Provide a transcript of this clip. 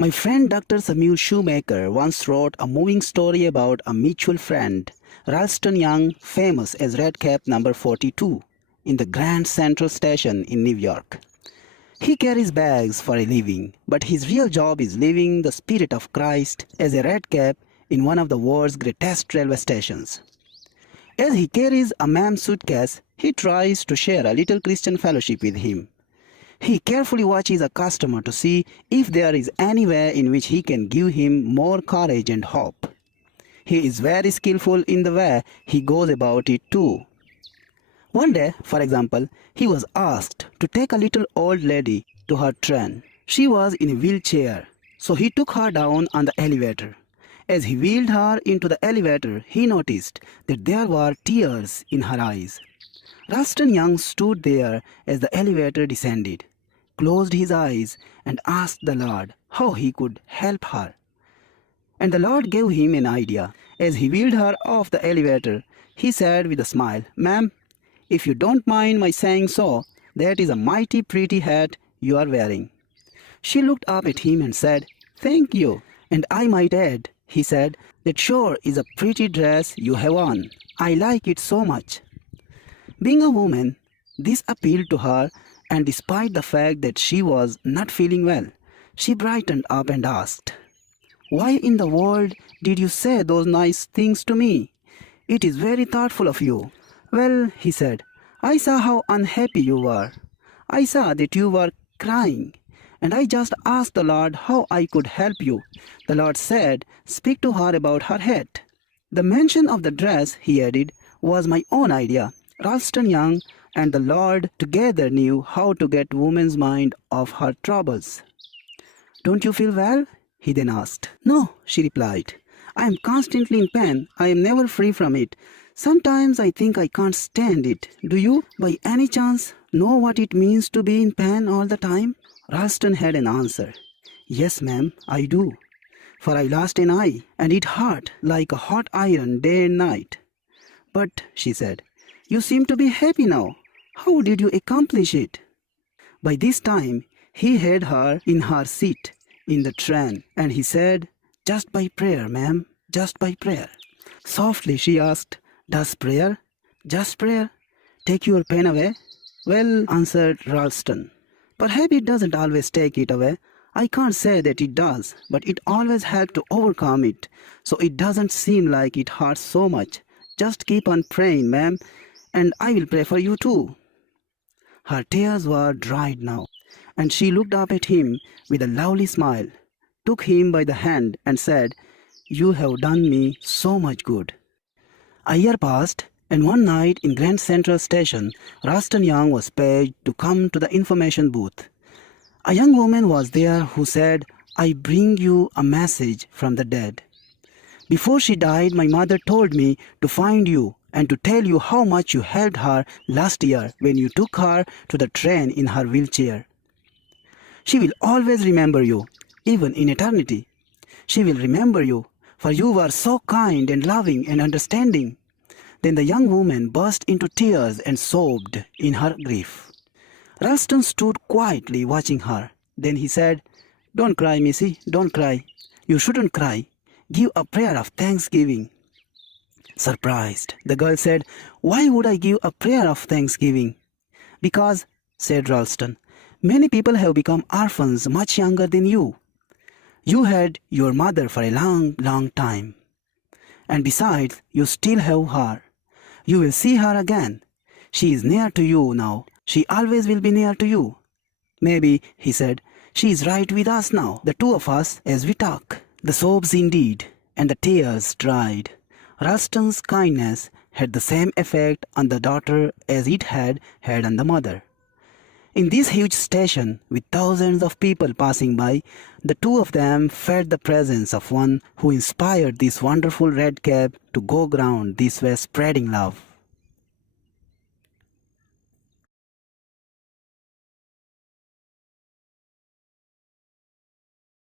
My friend Dr. Samuel Shoemaker once wrote a moving story about a mutual friend, Ralston Young, famous as Redcap number 42, in the Grand Central Station in New York. He carries bags for a living, but his real job is living the spirit of Christ as a redcap in one of the world's greatest railway stations. As he carries a man's suitcase, he tries to share a little Christian fellowship with him. He carefully watches a customer to see if there is any way in which he can give him more courage and hope. He is very skillful in the way he goes about it too. One day, for example, he was asked to take a little old lady to her train. She was in a wheelchair, so he took her down on the elevator. As he wheeled her into the elevator, he noticed that there were tears in her eyes. Ralston Young stood there as the elevator descended, closed his eyes, and asked the Lord how he could help her. And the Lord gave him an idea. As he wheeled her off the elevator, he said with a smile, "Ma'am, if you don't mind my saying so, that is a mighty pretty hat you are wearing." She looked up at him and said, "Thank you. And I might add," he said, "that sure is a pretty dress you have on. I like it so much." Being a woman, this appealed to her, and despite the fact that she was not feeling well, she brightened up and asked, "Why in the world did you say those nice things to me? It is very thoughtful of you." "Well," he said, "I saw how unhappy you were. I saw that you were crying, and I just asked the Lord how I could help you. The Lord said, 'Speak to her about her hat.'" The mention of the dress, he added, was my own idea. Ralston Young and the Lord together knew how to get woman's mind off her troubles. "Don't you feel well?" he then asked. "No," she replied. "I am constantly in pain. I am never free from it. Sometimes I think I can't stand it. Do you, by any chance, know what it means to be in pain all the time?" Ralston had an answer. "Yes, ma'am, I do. For I lost an eye, and it hurt like a hot iron day and night." "But," she said, "you seem to be happy now. How did you accomplish it?" By this time, he had her in her seat in the train, and he said, "Just by prayer, ma'am, just by prayer." Softly she asked, "Does prayer, just prayer, take your pain away?" "Well," answered Ralston, "perhaps it doesn't always take it away. I can't say that it does, but it always helps to overcome it, so it doesn't seem like it hurts so much. Just keep on praying, ma'am, and I will pray for you too." Her tears were dried now, and she looked up at him with a lovely smile, took him by the hand, and said, "You have done me so much good." A year passed, and one night in Grand Central Station, Ralston Young was paid to come to the information booth. A young woman was there who said, "I bring you a message from the dead. Before she died, my mother told me to find you and to tell you how much you helped her last year when you took her to the train in her wheelchair. She will always remember you, even in eternity. She will remember you, for you were so kind and loving and understanding." Then the young woman burst into tears and sobbed in her grief. Ralston stood quietly watching her. Then he said, "Don't cry, Missy, don't cry. You shouldn't cry. Give a prayer of thanksgiving." Surprised, the girl said, "Why would I give a prayer of thanksgiving?" "Because," said Ralston, "many people have become orphans much younger than you. You had your mother for a long, long time. And besides, you still have her. You will see her again. She is near to you now. She always will be near to you. Maybe," he said, "she is right with us now, the two of us, as we talk." The sobs indeed, and the tears dried. Ralston's kindness had the same effect on the daughter as it had had on the mother. In this huge station, with thousands of people passing by, the two of them felt the presence of one who inspired this wonderful redcap to go round this way spreading love.